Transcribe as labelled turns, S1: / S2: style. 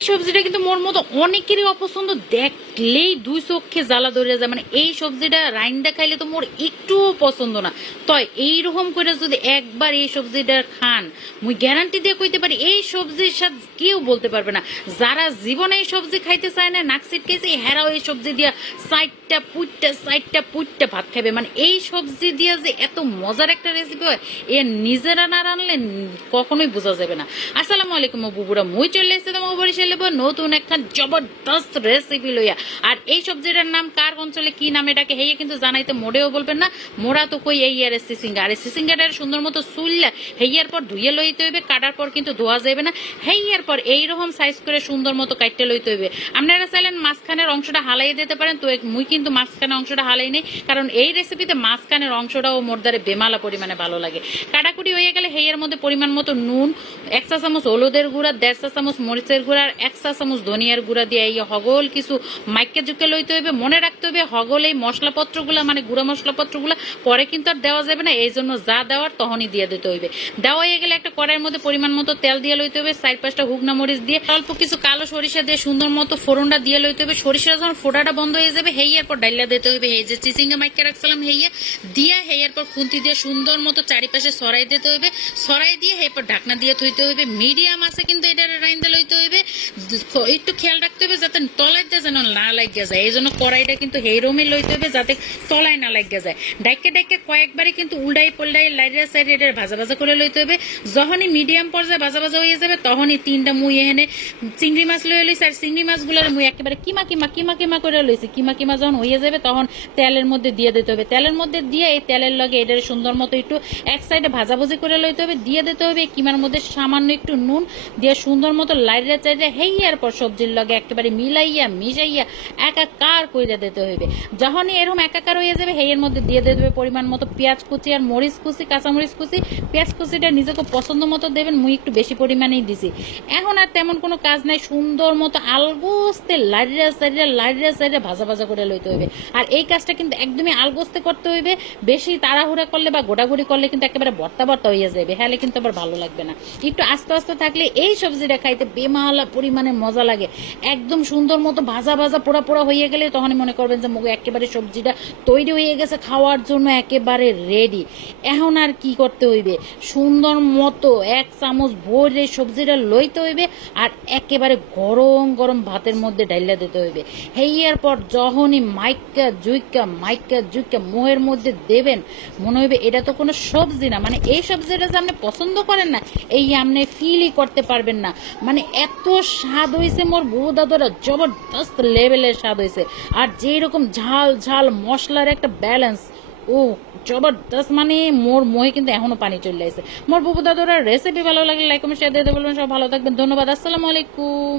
S1: সবজিটা কিন্তু মোর মতো অনেকেরই অপছন্দ। দেখলেই দুই চোখে জ্বালা ধরে যায়। মানে এই সবজিটা রাইন্দা খাইলে তো মোর একটুও পছন্দ না। তয় এইরকম করে যদি একবার এই সবজিটা খান, মুই গ্যারান্টি দিয়ে কইতে পারি, এই সবজির সাথে কেউ বলতে পারবে না। যারা জীবনে এই সবজি খাইতে চায় না, নাক সিটকেছে হেরাও এই সবজি দিয়া সাইডটা পুইটটা সাইডটা পুইটটা ভাত খাবে মানে এই সবজি দিয়া যে এত মজার একটা রেসিপি হয়, এ নিজেরা না রানলে কখনোই বোঝা যাবে না। আসসালামু আলাইকুম বুবুরা মুই চলে এসেছি তোমার বরিশালে নতুন জবরদস্ত রেসিপি লইয়া। আর এই সবজিটার নাম কার অঞ্চলে কি নাম এটাকে হেয়ে কিন্তু জানাইতে মোড়েও বলবেন না। মোরা তো কই এই আর সিসিঙ্গা। আর সিসিঙ্গাটার সুন্দর মতো হেয়ার পর ধুয়ে লইতে হইবে, কাটার পর কিন্তু ধোয়া যাবে না। হেয়ার পর এইরকম সাইজ করে সুন্দর মতো কাটতে লইতে হইবে। আপনারা চাইলেন মাঝখানের অংশটা হালাই দিতে পারেন, তো মুই কিন্তু মাঝখানের অংশটা হালাই নেই, কারণ এই রেসিপিতে মাঝখানের অংশটাও মোরদারে বেমালা পরিমাণে ভালো লাগে। কাটাকুটি হয়ে গেলে হেয়ার মধ্যে পরিমাণ মতো নুন, এক চা চামচ হলুদের গুঁড়া, দেড় চা চামচ মরিচের গুঁড়া এক চা চামচ ধনিয়ার গুঁড়া দিয়ে এই হগল কিছু মাইকে জুকে লইতে হইবে, মনে রাখতে হইবে হগল এই মশলাপত্রগুলা মানে গুঁড়া মশলাপত্রগুলা পরে কিন্তু আর দেওয়া যাবে না, এই জন্য যা দেওয়ার তখনই দিয়ে দিতে হইবে। দেওয়া হয়ে গেলে একটা কড়াইয়ের মধ্যে পরিমাণ মতো তেল দিয়ে লইতে হবে চার পাঁচটা হুগনা মরিচ দিয়ে অল্প কিছু কালো সরিষা দিয়ে সুন্দর মতো ফোড়নটা দিয়ে লইতে হবে সরিষা যখন ফোড়াটা বন্ধ হয়ে যাবে হেয়ার পর ডাইলা দিতে হবে হেই যে চিচিঙ্গা মাইকে রাখছিলাম হেইয়া, দিয়ে হেয়ার পর খুন্তি দিয়ে সুন্দর মতো চারিপাশে সরাই দিতে হবে সরাই দিয়ে এরপর ঢাকনা দিয়ে থইতে হবে মিডিয়াম আছে কিন্তু এটা রাইন্দা লইতে হইবে। একটু খেয়াল রাখতে হবে যাতে দিয়ে যেন না লাগিয়া যায়। এই জন্য কড়াইটা কিন্তু হেইরমে লইতে হবে যাতে তলায় না লাগিয়া যায়। ডাইকে ডাইকে কয়েকবারই কিন্তু উল্ডাই পল্ডাই লাইটের সাইডে এটা ভাজা ভাজা করে লইতে হবে। যখনই মিডিয়াম পর্যায়ে ভাজা ভাজা হয়ে যাবে, তখনই তিনটা মুই এখানে চিংড়ি মাছ লয়ে লইছি আর চিংড়ি মাছগুলোর মুই একেবারে কিমা কিমা কিমা কিমা করে লইছি। কিমা কিমা যখন হয়ে যাবে, তখন তেলের মধ্যে দিয়ে দিতে হবে। তেলের মধ্যে দিয়ে এই তেলের লগে এটার সুন্দর মতো একটু এক সাইডে ভাজাভুজি করে লইতে হবে। দিয়ে দিতে হবে কিমার মধ্যে সামান্য একটু নুন, দিয়ে সুন্দর মতো লাইড়া চাইড়া হেইয়ার পর সবজির লগে একেবারে মিলাইয়া, মিশাইয়া একাকার কইরা দিতে হইবে। যখনই এরকম একাকার হয়ে যাবে, হেইয়ের মধ্যে দিয়ে দিতে হবে পরিমাণ মতো পেঁয়াজ কুচি আর মরিচ কুচি, কাঁচামরিচ কুচি। পেঁয়াজ কুচিটা নিজেকে পছন্দ মতো দেবেন, মুই একটু বেশি পরিমাণেই দিছি। এখন আর তেমন কোনো কাজ নাই, সুন্দর মতো আলগোস্তে লাইড়া সাইড়া লাইড়া সাইড়া ভাজা ভাজা করে লইতে হইবে। আর এই কাজটা কিন্তু একদমই আলগোস্তে করতে হইবে। বেশি তাড়াহুড়া করলে বা গোটাগুড়ি করলে কিন্তু একেবারে ভর্তা ভর্তা হয়ে যাবে হ্যাঁ কিন্তু আবার ভালো লাগবে না। একটু আস্তে আস্তে থাকলে এই সবজিটা খাইতে বেমালা পরিমাণে মজা লাগে। একদম সুন্দর মতো ভাজা ভাজা পোড়া পোড়া হয়ে গেলে তখন মনে করবেন যে মুখে একেবারে সবজিটা তৈরি হয়ে গেছে, খাওয়ার জন্য একেবারে রেডি এখন আর কি করতে হইবে? সুন্দর মতো এক চামচ ভরে সবজিটা লইতে হইবে আর একেবারে গরম গরম ভাতের মধ্যে ডাইলা দিতে হইবে। হেইয়ার পর যখনই মাইকা জুইকা মাইকা জুইকা মোহের মধ্যে দেবেন, মনে হইবে এটা তো কোনো সবজি না। মানে এই সবজিটা যে আপনি পছন্দ করেন না, এই আপনি ফিলই করতে পারবেন না। মানে এত স্বাদ হয়েছে মোর বউ দাদরা জবরদস্ত লেভেলের স্বাদ হয়েছে আর যেরকম ঝাল ঝাল, মশলার একটা ব্যালেন্স ও জবরদস্ত মানে মোর মোহে কিন্তু এখনও পানি চলে আসে। মোর বুবু দাদুরা রেসিপি ভালো লাগলে লাইক কমেন্ট শেয়ার দিয়ে দেবেন সব ভালো থাকবেন। ধন্যবাদ। আসসালামু আলাইকুম।